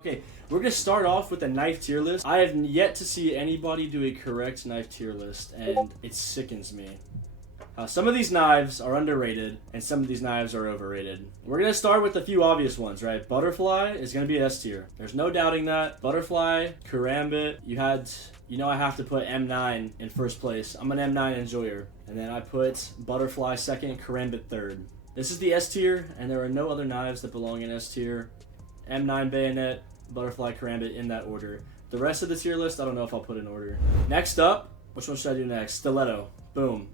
Okay, we're going to start off with a knife tier list. I have yet to see anybody do a correct knife tier list, and it sickens me. Some of these knives are underrated, and some of these knives are overrated. We're going to start with a few obvious ones, right? Butterfly is going to be S tier. There's no doubting that. Butterfly, Karambit, I have to put M9 in first place. I'm an M9 enjoyer. And then I put Butterfly second, Karambit third. This is the S tier, and there are no other knives that belong in S tier. M9 Bayonet, Butterfly, Karambit in that order. The rest of the tier list, I don't know if I'll put in order. Next up, which one should I do next? Stiletto. Boom.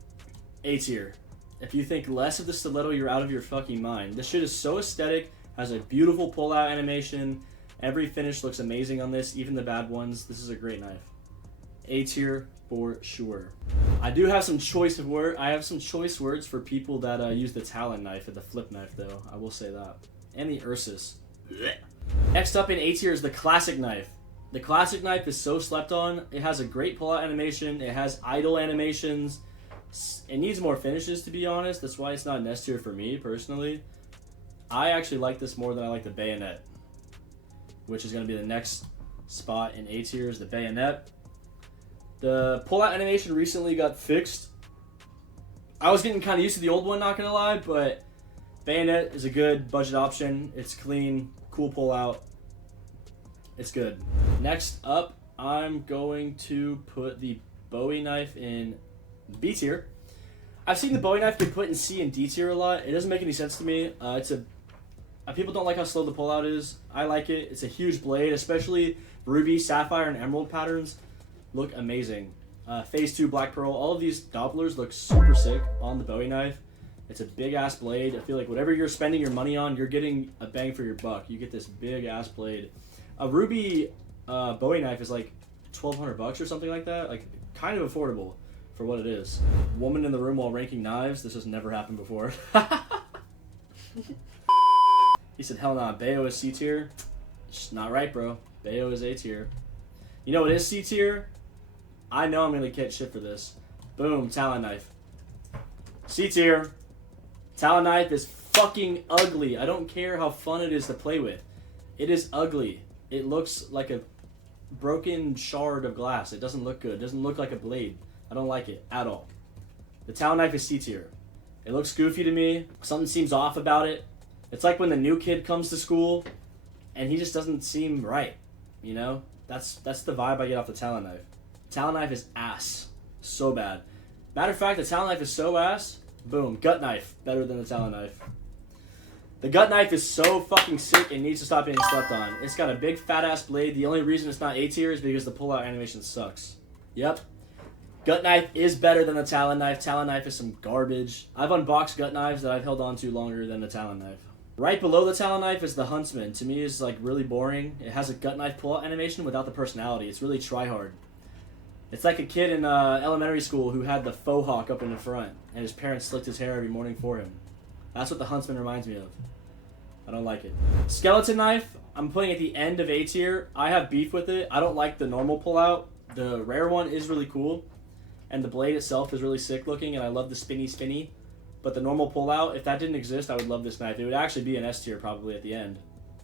A tier. If you think less of the stiletto, you're out of your fucking mind. This shit is so aesthetic, has a beautiful pull-out animation. Every finish looks amazing on this, even the bad ones. This is a great knife. A tier for sure. I do have some choice words for people that use the Talon knife and the flip knife, though. I will say that. And the Ursus. Next up in A tier is the classic knife. The classic knife is so slept on. It has a great pull-out animation. It has idle animations. It needs more finishes, to be honest. That's why it's not an S tier for me, personally. I actually like this more than I like the Bayonet, which is going to be the next spot in A tier is the Bayonet. The pull-out animation recently got fixed. I was getting kind of used to the old one, not going to lie, but Bayonet is a good budget option. It's clean, cool pull-out. It's good. Next up, I'm going to put the Bowie knife in B tier. I've seen the Bowie knife get put in C and D tier a lot. It doesn't make any sense to me. People don't like how slow the pullout is. I like it. It's a huge blade, especially ruby, sapphire, and emerald patterns look amazing. Phase 2 black pearl. All of these Dopplers look super sick on the Bowie knife. It's a big ass blade. I feel like whatever you're spending your money on, you're getting a bang for your buck. You get this big ass blade. A ruby Bowie knife is like $1,200 or something like that. Like kind of affordable for what it is. Woman in the room while ranking knives. This has never happened before. He said, hell nah, Bayo is C tier. It's not right, bro. Bayo is A tier. You know what is C tier? I know I'm going to get shit for this. Boom, Talon knife. C tier. Talon knife is fucking ugly. I don't care how fun it is to play with. It is ugly. It looks like a broken shard of glass. It doesn't look good. It doesn't look like a blade. I don't like it at all. The Talon knife is C tier. It looks goofy to me. Something seems off about it. It's like when the new kid comes to school and he just doesn't seem right. You know? That's the vibe I get off the Talon knife. Talon knife is ass. So bad. Matter of fact, the Talon knife is so ass. Boom. Gut knife. Better than the Talon knife. The gut knife is so fucking sick and needs to stop being slept on. It's got a big fat ass blade. The only reason it's not A tier is because the pull-out animation sucks. Yep. Gut knife is better than the Talon knife. Talon knife is some garbage. I've unboxed gut knives that I've held on to longer than the Talon knife. Right below the Talon knife is the Huntsman. To me, it's like really boring. It has a gut knife pull-out animation without the personality. It's really try-hard. It's like a kid in elementary school who had the faux hawk up in the front, and his parents slicked his hair every morning for him. That's what the Huntsman reminds me of. I don't like it. Skeleton knife, I'm putting at the end of A tier. I have beef with it. I don't like the normal pull-out. The rare one is really cool, and the blade itself is really sick looking, and I love the spinny. But the normal pull-out, if that didn't exist, I would love this knife. It would actually be an S tier probably at the end.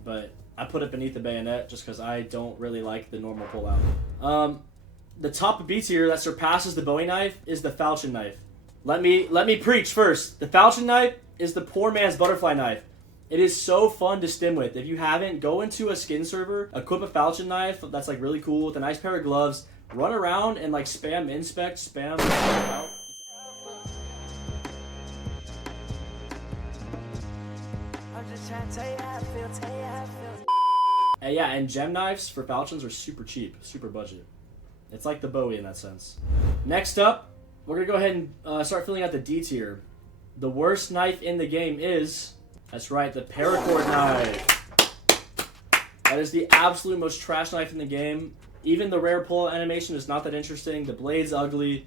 But I put it beneath the Bayonet just because I don't really like the normal pull-out. The top of B tier that surpasses the Bowie knife is the falchion knife. Let me preach first. The falchion knife is the poor man's butterfly knife. It is so fun to stim with. If you haven't, go into a skin server, equip a falchion knife that's like really cool with a nice pair of gloves, run around and like spam inspect, spam out. I'm just trying to tell you how I feel, yeah, and gem knives for falchions are super cheap, super budget. It's like the Bowie in that sense. Next up, we're going to go ahead and start filling out the D tier. The worst knife in the game is, that's right, the paracord knife. That is the absolute most trash knife in the game. Even the rare pull animation is not that interesting. The blade's ugly.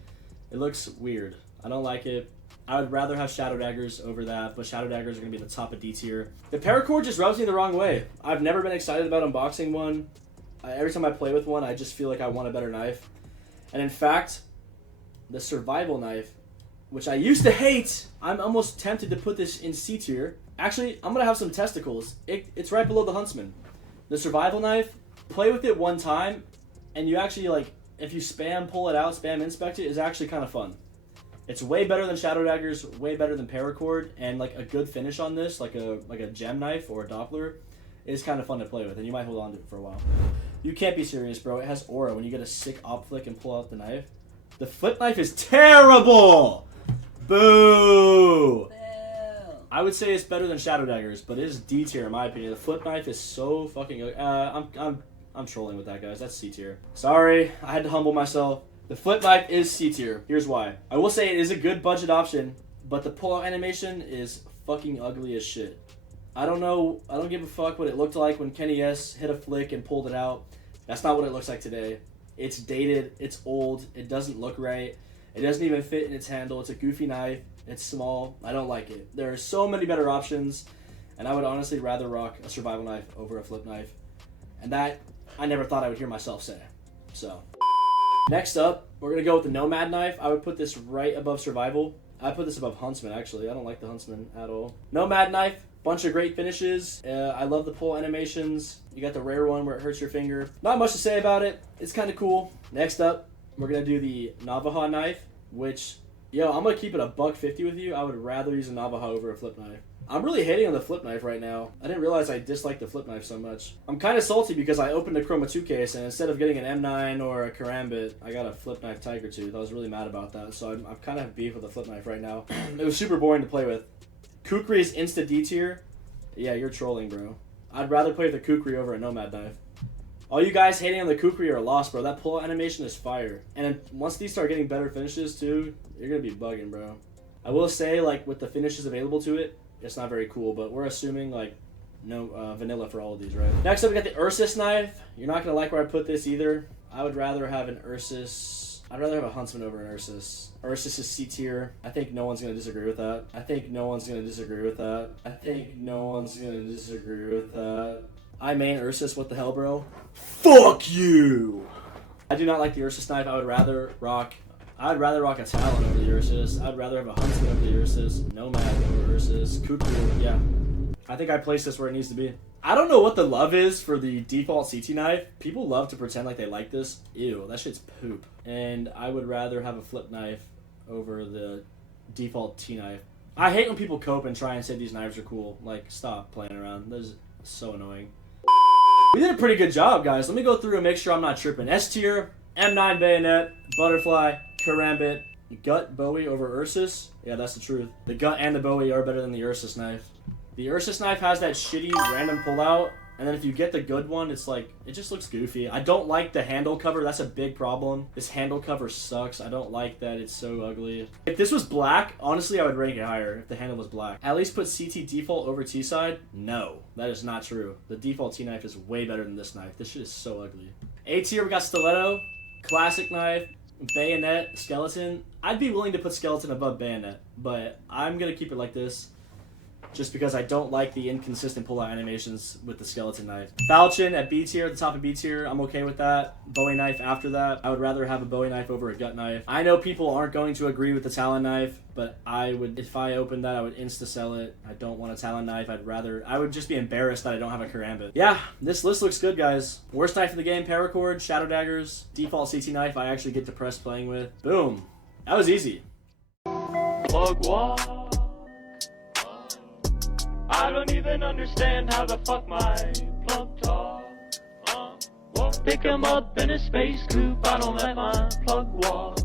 It looks weird. I don't like it. I would rather have Shadow Daggers over that, but Shadow Daggers are going to be the top of D tier. The paracord just rubs me the wrong way. I've never been excited about unboxing one. Every time I play with one, I just feel like I want a better knife. And in fact, the survival knife, which I used to hate, I'm almost tempted to put this in C tier. Actually, I'm going to have some testicles. It's right below the Huntsman. The survival knife, play with it one time, and you actually, like, if you spam pull it out, spam inspect it, is actually kind of fun. It's way better than shadow daggers, way better than paracord, and like a good finish on this, like a gem knife or a Doppler, is kind of fun to play with, and you might hold on to it for a while. You can't be serious, bro. It has aura when you get a sick op flick and pull out the knife. The flip knife is terrible! Boo! I would say it's better than shadow daggers, but it is D tier in my opinion. The flip knife is so fucking. I'm trolling with that, guys. That's C tier. Sorry, I had to humble myself. The flip knife is C tier. Here's why. I will say it is a good budget option, but the pull out animation is fucking ugly as shit. I don't know. I don't give a fuck what it looked like when Kenny S hit a flick and pulled it out. That's not what it looks like today. It's dated. It's old. It doesn't look right. It doesn't even fit in its handle. It's a goofy knife. It's small. I don't like it. There are so many better options, and I would honestly rather rock a survival knife over a flip knife. And that, I never thought I would hear myself say. So, next up, we're going to go with the Nomad knife. I would put this right above survival. I put this above Huntsman, actually. I don't like the Huntsman at all. Nomad knife, bunch of great finishes. I love the pull animations. You got the rare one where it hurts your finger. Not much to say about it. It's kind of cool. Next up, we're going to do the Navaja knife, which, yo, I'm going to keep it a $150 with you. I would rather use a Navaja over a flip knife. I'm really hating on the flip knife right now. I didn't realize I disliked the flip knife so much. I'm kind of salty because I opened a Chroma 2 case, and instead of getting an M9 or a Karambit, I got a flip knife Tiger Tooth. I was really mad about that, so I'm kind of beef with the flip knife right now. It was super boring to play with. Kukri is insta D tier. Yeah, you're trolling, bro. I'd rather play with the Kukri over a Nomad knife. All you guys hating on the Kukri are lost, bro. That pull animation is fire. And once these start getting better finishes, too, you're going to be bugging, bro. I will say, like, with the finishes available to it, it's not very cool, but we're assuming, like, no vanilla for all of these, right? Next up, we got the Ursus knife. You're not going to like where I put this either. I would rather have an Ursus. I'd rather have a Huntsman over an Ursus. Ursus is C tier. I think no one's going to disagree with that. I main Ursus, what the hell, bro? Fuck you! I do not like the Ursus knife. I'd rather rock a Talon over the Ursus. I'd rather have a Huntsman over the Ursus. Nomad over Ursus. Kukri, yeah. I think I placed this where it needs to be. I don't know what the love is for the default CT knife. People love to pretend like they like this. Ew, that shit's poop. And I would rather have a flip knife over the default T knife. I hate when people cope and try and say these knives are cool. Like, stop playing around. That is so annoying. We did a pretty good job, guys. Let me go through and make sure I'm not tripping. S tier, M9 bayonet, butterfly, Karambit, Gut Bowie over Ursus. Yeah, that's the truth. The Gut and the Bowie are better than the Ursus knife. The Ursus knife has that shitty random pullout, and then if you get the good one, it's like, it just looks goofy. I don't like the handle cover. That's a big problem. This handle cover sucks. I don't like that. It's so ugly. If this was black, honestly, I would rank it higher if the handle was black. At least put CT default over T side? No, that is not true. The default T knife is way better than this knife. This shit is so ugly. A tier, we got Stiletto, classic knife, bayonet, skeleton. I'd be willing to put skeleton above bayonet, but I'm gonna keep it like this just because I don't like the inconsistent pull-out animations with the skeleton knife. Falchion at B tier, at the top of B tier, I'm okay with that. Bowie knife after that. I would rather have a Bowie knife over a Gut knife. I know people aren't going to agree with the Talon knife, but I would, if I opened that, I would insta-sell it. I don't want a Talon knife. I would just be embarrassed that I don't have a Karambit. Yeah, this list looks good, guys. Worst knife in the game, paracord, shadow daggers, default CT knife I actually get depressed playing with. Boom. That was easy. Plug wall. I don't even understand how the fuck my plug talk. Pick him up in a space coupe. I don't let my plug walk.